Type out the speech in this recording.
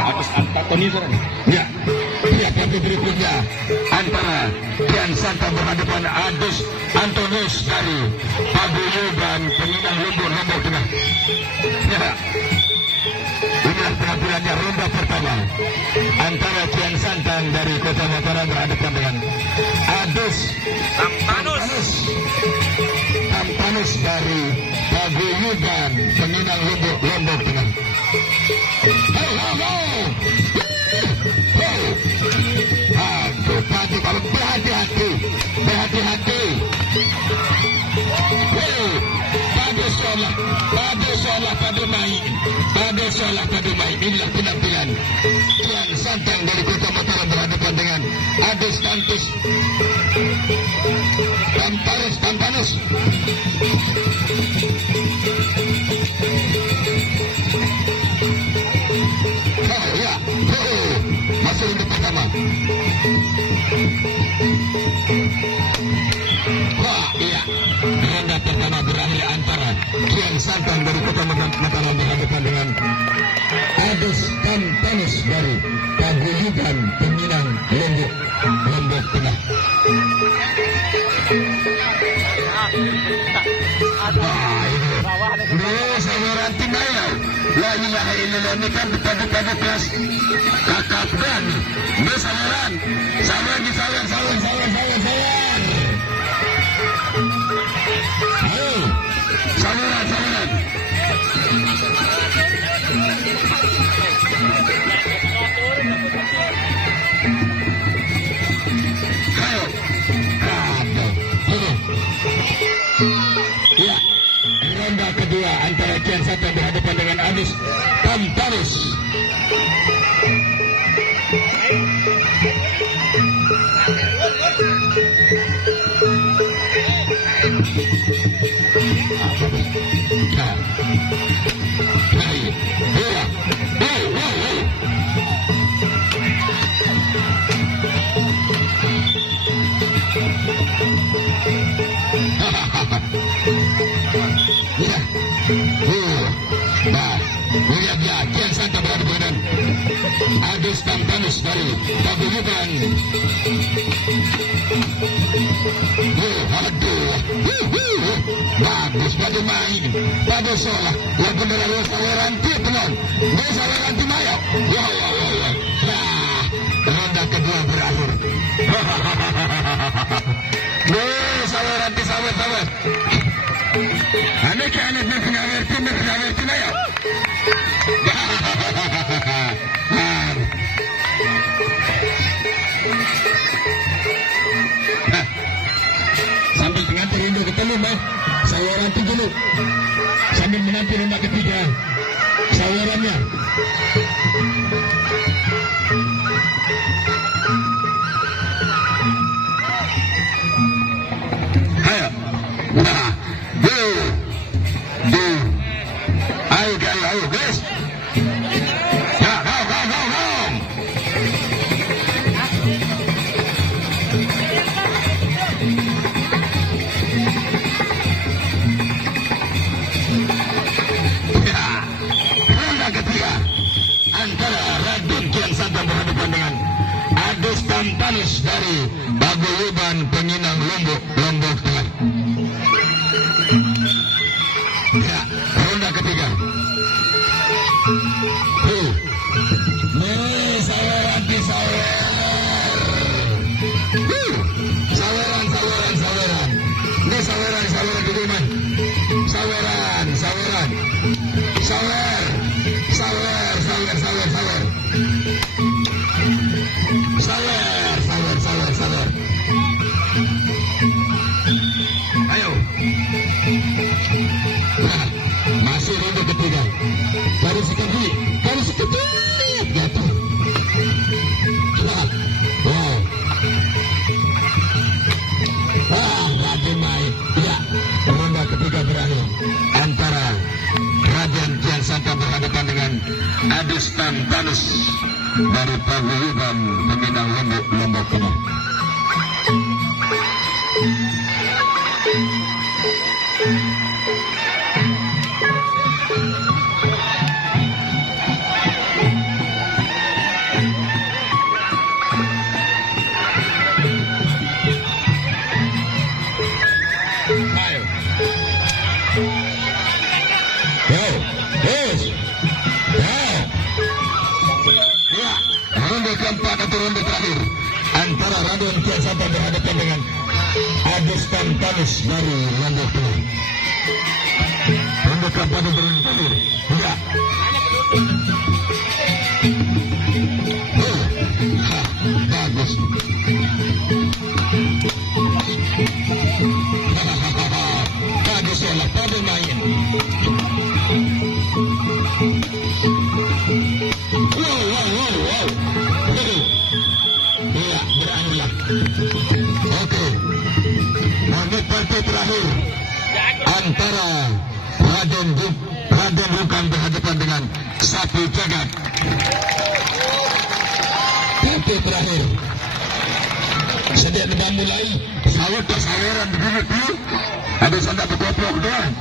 Atas Antoni sekarang. Ya, ya partai berikutnya antara Kian Santa berhadapan Adus Antonius dari Paguyuban Peminang Lumbur Lombok Tengah. Ya, inilah penampilannya ronde pertama antara Kian Santang dari Kota Mataram berhadapan dengan Adus Tampanus dari Paguyuban Peminang Lumbur Lombok Tengah. Halo. Aduh, padu kalau berhati-hati. Padu main. Inilah penampilan Kian Santang dari Kota Mataram berhadapan dengan Adus Tampanus. Masuk untuk pertama. Wah, iya. Ronde pertama berakhir antara Kian Santang dari Kota Mataram berhadapan dengan Adus Tampanus dari Paguyuban Peminang Lombok Tengah. Saudara Timayau, la ilaha illallah, ini kan padu kelas kakak dan ini saweran kedua antara Kian Santang berhadapan dengan Adus Tampanus. Lihat Kian Santang berhadapan Adus Tampanus dari Paguyuban. Bagus pada main, pada solah. Yang benar adalah saweran Tipenon, dia saweran Timayau. Nah, ronde kedua berakhir. Saweran sawer. Anak mengalir Timayau. Sambil pengantin ronde ketemu, saweran dulu. Sambil menanti ronde ketiga, sawerannya. Ayo, ayo, guys. Ya, go. Ketiga antara Raden Kian Santang berhadapan dengan Adus Tampanus dari Paguyuban Peminang Lombok Tengah. Ya, ronde ketiga. Saweran di sawer. Saweran. Ini saweran di rumah. Saweran. Sawer. Ayo. Nah, masih ronde ketiga. Baru sekejap jatuh. Raden main. Ya, ronde ketiga berakhir antara Raden Kian Santang berhadapan dengan Adus Tampanus dari Paguyuban Peminang Lombok Tengah. Santa berhadapan dengan Agus Tantanus dari Lombok Tengah. Membuka pada berhenti. Ya. Bagus. Bagus ya lah, pada main. Wow. Iya, beranulah. Oke. Menit partai terakhir antara Raden Rukam berhadapan dengan Sapu Jagat. Partai terakhir. Sejak sudah mulai sawat saweran begini. Ada sandak berkoplok doang.